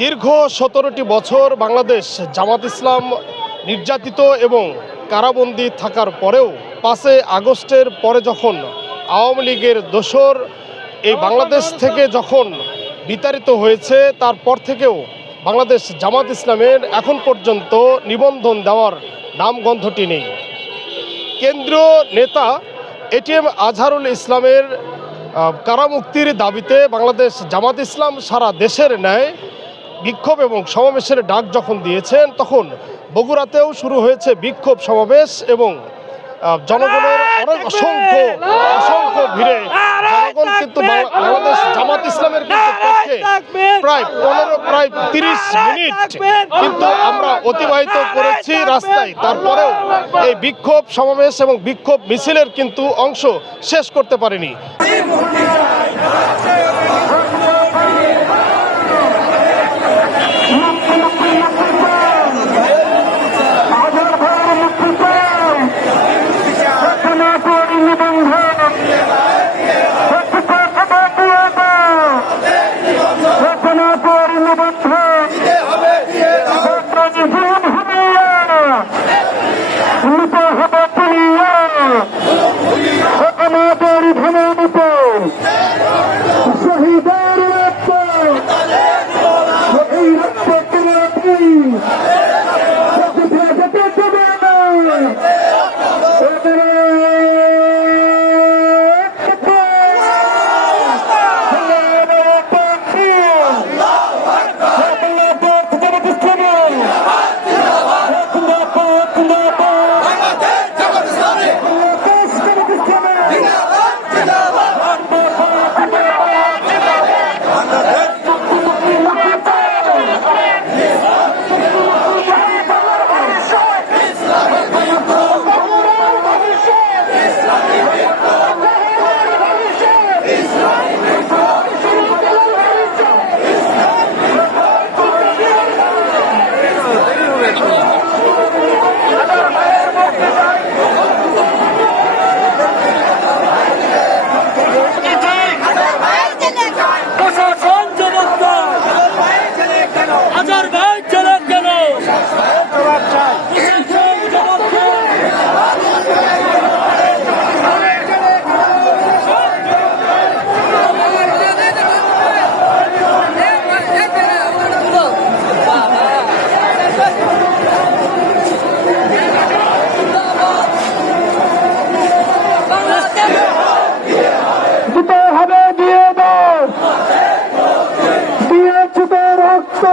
দীর্ঘ ১৭টি বছর বাংলাদেশ জামাত ইসলাম নির্যাতিত এবং কারাবন্দী থাকার পরেও ৫ই আগস্টের পরে যখন আওয়ামী লীগের দোসর এই বাংলাদেশ থেকে যখন বিতাড়িত হয়েছে, তারপর থেকেও বাংলাদেশ জামাত ইসলামের এখন পর্যন্ত নিবন্ধন দেওয়ার নামগন্ধটি নেই। কেন্দ্রীয় নেতা এটিএম আজহারুল ইসলামের কারামুক্তির দাবিতে বাংলাদেশ জামাত ইসলাম সারা দেশের ন্যায় বিক্ষোভ এবং সমাবেশের ডাক যখন দিয়েছেন, তখন বগুড়াতেও শুরু হয়েছে বিক্ষোভ সমাবেশ এবং জনগণের অসংখ্য ভিড়ে জনগণ কিন্তু বাংলাদেশ জামাত ইসলামের পক্ষে প্রায় 30 মিনিট কিন্তু আমরা অতিবাহিত করেছি রাস্তায়। তারপরেও এই বিক্ষোভ সমাবেশ এবং বিক্ষোভ মিছিলের কিন্তু অংশ শেষ করতে পারেনি। দিয়েছে তো রক্ত